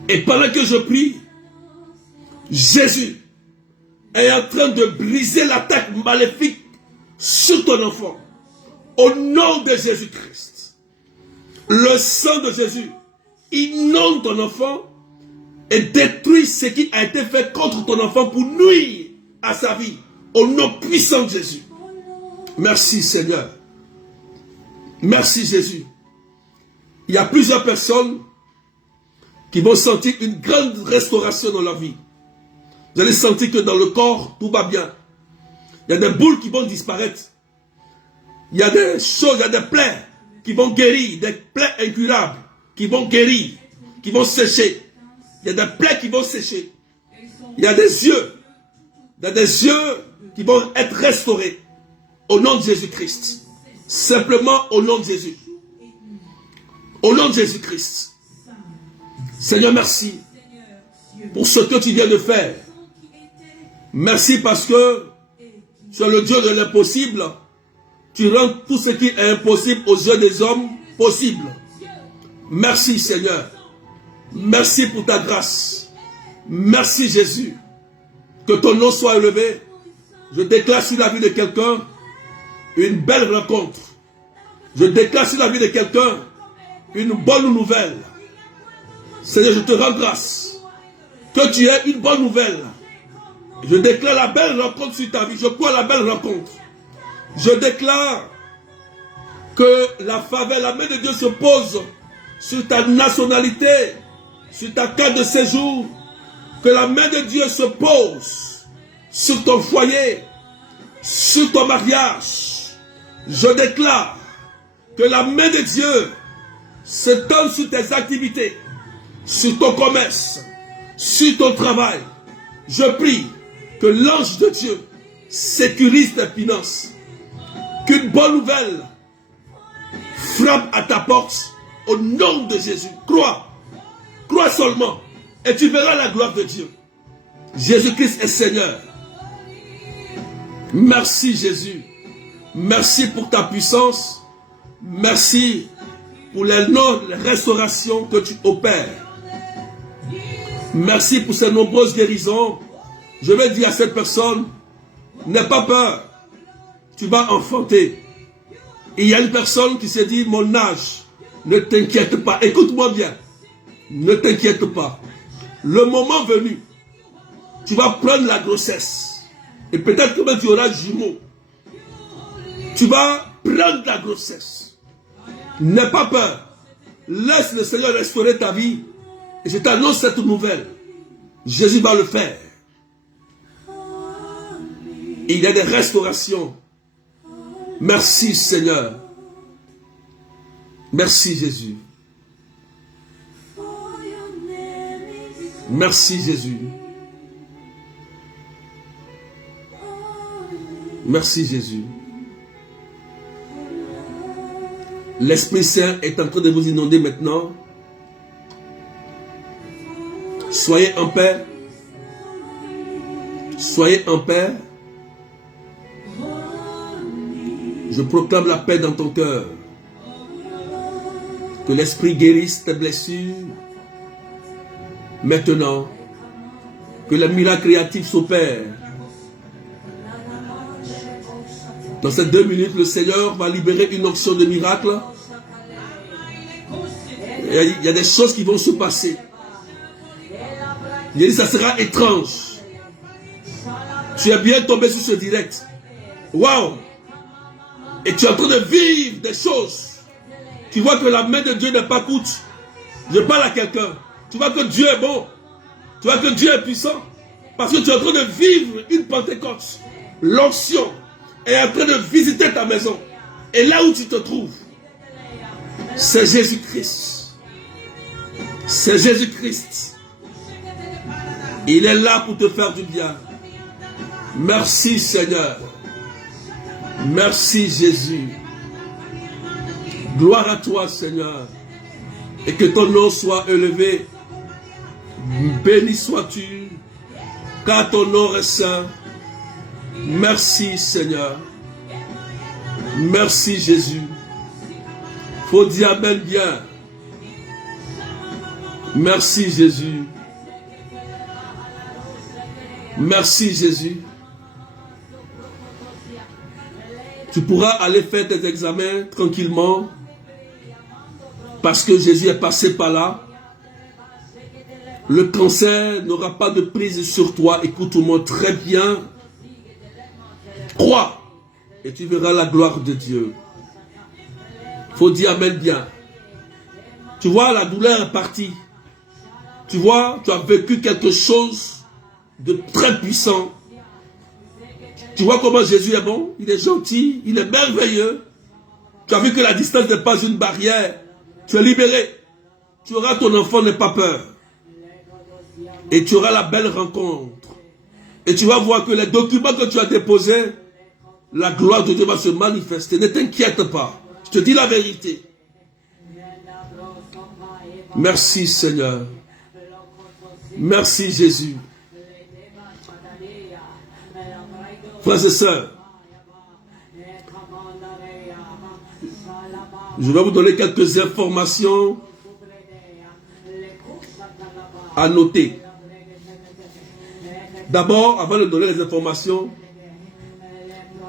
Et pendant que je prie, Jésus est en train de briser l'attaque maléfique sur ton enfant. Au nom de Jésus-Christ. Le sang de Jésus inonde ton enfant et détruit ce qui a été fait contre ton enfant pour nuire à sa vie. Au nom puissant de Jésus. Merci Seigneur. Merci Jésus. Il y a plusieurs personnes qui vont sentir une grande restauration dans leur vie. Vous allez sentir que dans le corps, tout va bien. Il y a des boules qui vont disparaître. Il y a des choses, il y a des plaies qui vont guérir, des plaies incurables qui vont guérir, qui vont sécher. Il y a des plaies qui vont sécher. Il y a des yeux. Il y a des yeux qui vont être restaurés au nom de Jésus-Christ. Simplement au nom de Jésus. Au nom de Jésus-Christ. Seigneur, merci pour ce que tu viens de faire. Merci parce que tu es le Dieu de l'impossible. Tu rends tout ce qui est impossible aux yeux des hommes possible. Merci Seigneur. Merci pour ta grâce. Merci Jésus. Que ton nom soit élevé. Je déclare sur la vie de quelqu'un une belle rencontre. Je déclare sur la vie de quelqu'un une bonne nouvelle. Seigneur, je te rends grâce que tu aies une bonne nouvelle. Je déclare la belle rencontre sur ta vie. Je crois la belle rencontre. Je déclare que la faveur, la main de Dieu se pose sur ta nationalité, sur ta carte de séjour. Que la main de Dieu se pose sur ton foyer, sur ton mariage. Je déclare que la main de Dieu se tend sur tes activités, sur ton commerce, sur ton travail. Je prie que l'ange de Dieu sécurise tes finances. Qu'une bonne nouvelle frappe à ta porte au nom de Jésus. Crois. Crois seulement et tu verras la gloire de Dieu. Jésus-Christ est Seigneur. Merci Jésus. Merci pour ta puissance. Merci pour les restaurations que tu opères. Merci pour ces nombreuses guérisons. Je vais dire à cette personne, n'aie pas peur. Tu vas enfanter. Il y a une personne qui s'est dit, mon âge, ne t'inquiète pas. Écoute-moi bien. Ne t'inquiète pas. Le moment venu, tu vas prendre la grossesse. Et peut-être que même tu auras jumeau. Tu vas prendre la grossesse. N'aie pas peur. Laisse le Seigneur restaurer ta vie. Et je t'annonce cette nouvelle. Jésus va le faire. Et il y a des restaurations. Merci Seigneur. Merci Jésus. Merci Jésus. Merci Jésus. L'Esprit Saint est en train de vous inonder maintenant. Soyez en paix. Soyez en paix. Je proclame la paix dans ton cœur. Que l'Esprit guérisse tes blessures. Maintenant, que le miracle créatif s'opère. Dans ces 2 minutes, le Seigneur va libérer une onction de miracle. Il y a des choses qui vont se passer. J'ai dit, ça sera étrange. Tu es bien tombé sur ce direct. Waouh! Et tu es en train de vivre des choses. Tu vois que la main de Dieu n'est pas courte. Je parle à quelqu'un. Tu vois que Dieu est bon. Tu vois que Dieu est puissant. Parce que tu es en train de vivre une Pentecôte. L'onction est en train de visiter ta maison. Et là où tu te trouves, c'est Jésus-Christ. C'est Jésus-Christ. Il est là pour te faire du bien. Merci Seigneur. Merci Jésus. Gloire à toi Seigneur. Et que ton nom soit élevé. Béni sois-tu. Car ton nom est saint. Merci Seigneur. Merci Jésus. Faut dire amen bien. Merci Jésus. Merci Jésus. Tu pourras aller faire tes examens tranquillement parce que Jésus est passé par là. Le cancer n'aura pas de prise sur toi. Écoute-moi très bien. Crois et tu verras la gloire de Dieu. Faut dire amen bien. Tu vois, la douleur est partie. Tu vois, tu as vécu quelque chose de très puissant. Tu vois comment Jésus est bon? Il est gentil, il est merveilleux. Tu as vu que la distance n'est pas une barrière. Tu es libéré. Tu auras ton enfant, n'aie pas peur. Et tu auras la belle rencontre. Et tu vas voir que les documents que tu as déposés, la gloire de Dieu va se manifester. Ne t'inquiète pas. Je te dis la vérité. Merci Seigneur. Merci Jésus. Frères et sœurs, je vais vous donner quelques informations à noter. D'abord, avant de donner les informations,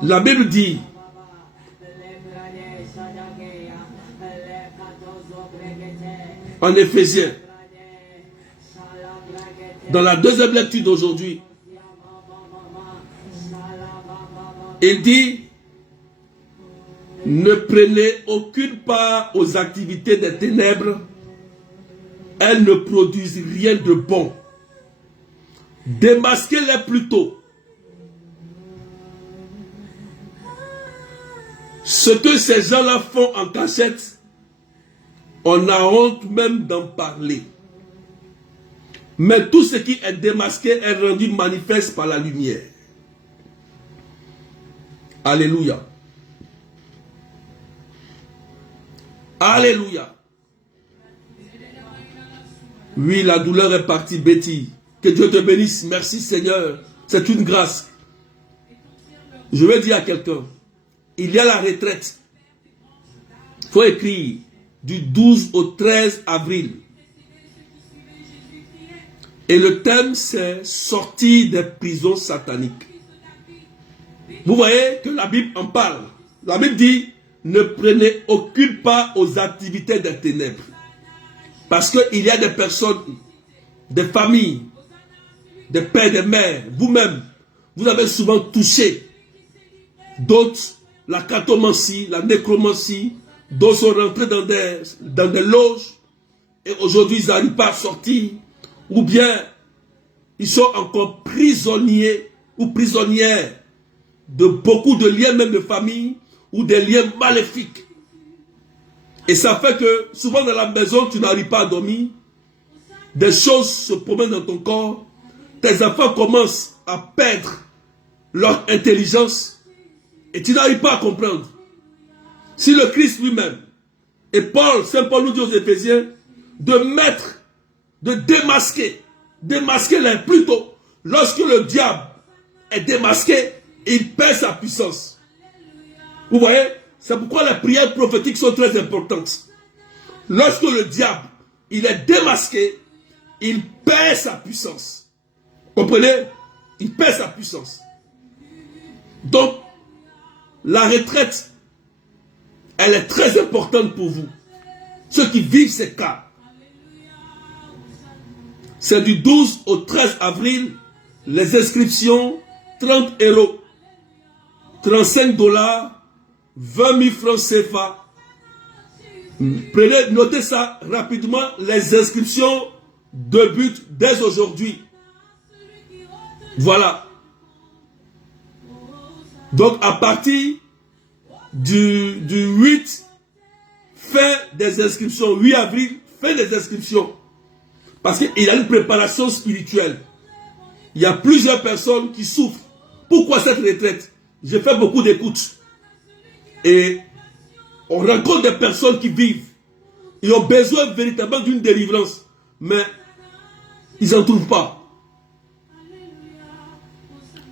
la Bible dit en Éphésiens, dans la deuxième lecture d'aujourd'hui, il dit, ne prenez aucune part aux activités des ténèbres, elles ne produisent rien de bon. Démasquez-les plutôt. Ce que ces gens-là font en cachette, on a honte même d'en parler. Mais tout ce qui est démasqué est rendu manifeste par la lumière. Alléluia. Alléluia. Oui, la douleur est partie, Betty. Que Dieu te bénisse. Merci Seigneur. C'est une grâce. Je vais dire à quelqu'un, il y a la retraite. Il faut écrire du 12 au 13 avril. Et le thème c'est sortir des prisons sataniques. Vous voyez que la Bible en parle. La Bible dit, ne prenez aucune part aux activités des ténèbres. Parce qu'il y a des personnes, des familles, des pères, des mères, vous-même, vous avez souvent touché d'autres, la cartomancie, la nécromancie, d'autres sont rentrés dans des loges et aujourd'hui ils n'arrivent pas à sortir, ou bien ils sont encore prisonniers ou prisonnières de beaucoup de liens, même de famille, ou des liens maléfiques. Et ça fait que souvent dans la maison, tu n'arrives pas à dormir, des choses se promènent dans ton corps, tes enfants commencent à perdre leur intelligence, et tu n'arrives pas à comprendre. Si le Christ lui-même, et Saint Paul nous dit aux Éphésiens, de mettre, de démasquer les plutôt, lorsque le diable est démasqué, il perd sa puissance. Vous voyez, c'est pourquoi les prières prophétiques sont très importantes. Lorsque le diable, il est démasqué, il perd sa puissance. Comprenez? Il perd sa puissance. Donc, la retraite, elle est très importante pour vous. Ceux qui vivent ces cas. C'est du 12 au 13 avril. Les inscriptions, 30 €, 35 $, 20 000 francs CFA. Prenez, notez ça rapidement. Les inscriptions débutent dès aujourd'hui. Voilà. Donc à partir du 8, fin des inscriptions, 8 avril, fin des inscriptions. Parce qu'il y a une préparation spirituelle. Il y a plusieurs personnes qui souffrent. Pourquoi cette retraite? J'ai fait beaucoup d'écoutes. Et on rencontre des personnes qui vivent. Ils ont besoin véritablement d'une délivrance. Mais ils n'en trouvent pas.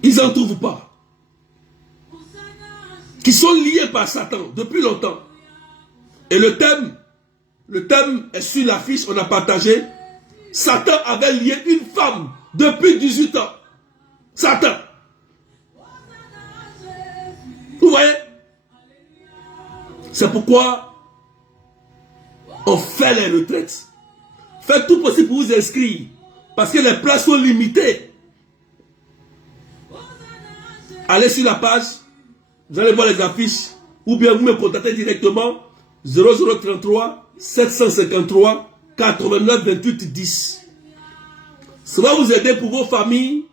Ils n'en trouvent pas. Qui sont liés par Satan depuis longtemps. Et le thème est sur l'affiche, on a partagé. Satan avait lié une femme depuis 18 ans. Satan. Vous voyez? C'est pourquoi on fait les retraites. Faites tout possible pour vous inscrire. Parce que les places sont limitées. Allez sur la page. Vous allez voir les affiches. Ou bien vous me contactez directement. 0033 753 89 28 10. Ça va vous aider pour vos familles,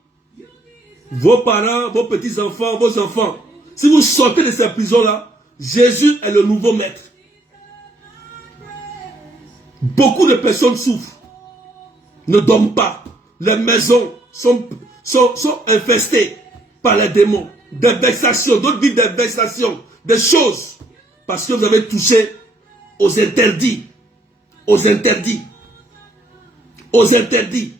vos parents, vos petits-enfants, vos enfants. Si vous sortez de ces prisons-là, Jésus est le nouveau maître. Beaucoup de personnes souffrent, ne dorment pas. Les maisons sont infestées par les démons. Des vexations, d'autres vivent des vexations, des choses. Parce que vous avez touché aux interdits. Aux interdits. Aux interdits.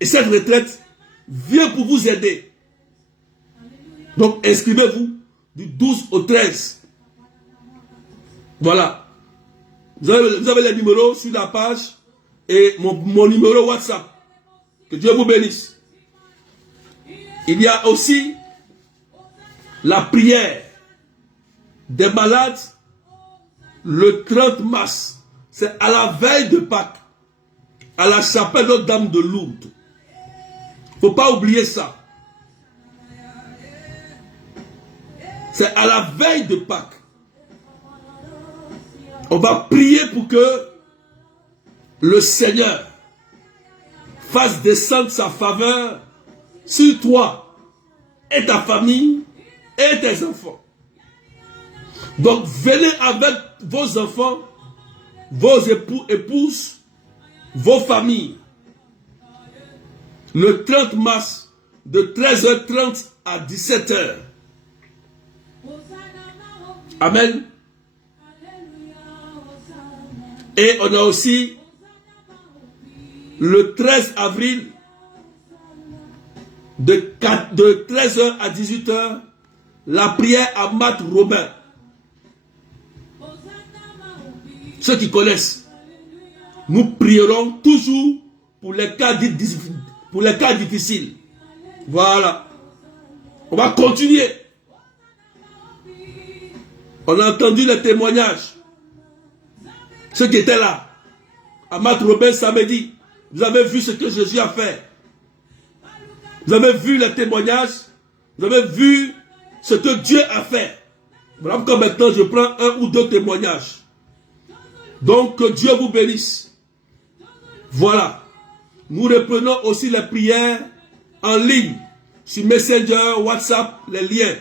Et cette retraite vient pour vous aider. Donc inscrivez-vous du 12 au 13. Voilà. Vous avez les numéros sur la page et mon numéro WhatsApp. Que Dieu vous bénisse. Il y a aussi la prière des malades le 30 mars. C'est à la veille de Pâques. À la chapelle Notre-Dame de Lourdes. Il ne faut pas oublier ça. C'est à la veille de Pâques. On va prier pour que le Seigneur fasse descendre sa faveur sur toi et ta famille et tes enfants. Donc venez avec vos enfants, vos époux, épouses, vos familles. Le 30 mars de 13h30 à 17h. Amen. Et on a aussi le 13 avril de 13h à 18h la prière à Matt Robin. Ceux qui connaissent, nous prierons toujours pour les cas difficiles. Voilà. On va continuer. On a entendu les témoignages. Ceux qui étaient là, à Matt Robin samedi, vous avez vu ce que Jésus a fait. Vous avez vu les témoignages. Vous avez vu ce que Dieu a fait. Voilà pourquoi maintenant je prends un ou deux témoignages. Donc que Dieu vous bénisse. Voilà. Nous reprenons aussi les prières en ligne sur Messenger, WhatsApp, les liens.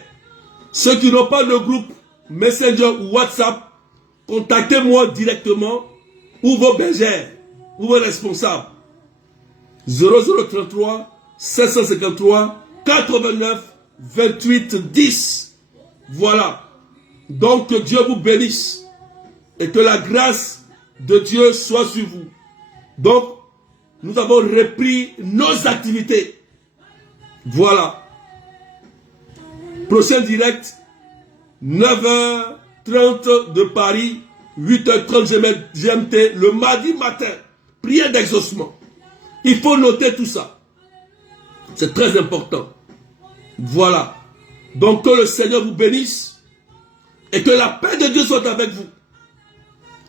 Ceux qui n'ont pas de groupe Messenger ou WhatsApp, contactez-moi directement ou vos bergères ou vos responsables. 0033 753 89 28 10. Voilà. Donc que Dieu vous bénisse et que la grâce de Dieu soit sur vous. Donc, nous avons repris nos activités. Voilà. Prochain direct, 9h30 de Paris, 8h30 GMT, le mardi matin. Prière d'exaucement. Il faut noter tout ça. C'est très important. Voilà. Donc que le Seigneur vous bénisse et que la paix de Dieu soit avec vous.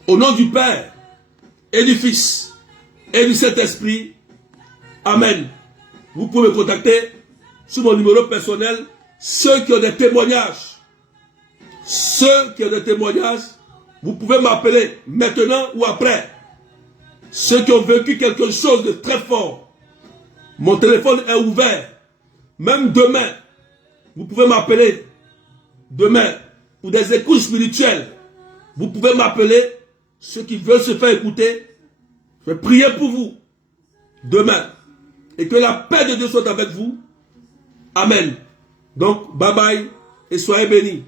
Au nom du Père et du Fils et du Saint-Esprit. Amen. Vous pouvez me contacter sur mon numéro personnel. Ceux qui ont des témoignages, vous pouvez m'appeler maintenant ou après. Ceux qui ont vécu quelque chose de très fort, mon téléphone est ouvert. Même demain, vous pouvez m'appeler. Demain, ou des écoutes spirituelles, vous pouvez m'appeler. Ceux qui veulent se faire écouter, je vais prier pour vous demain. Et que la paix de Dieu soit avec vous. Amen. Donc, bye bye et soyez bénis.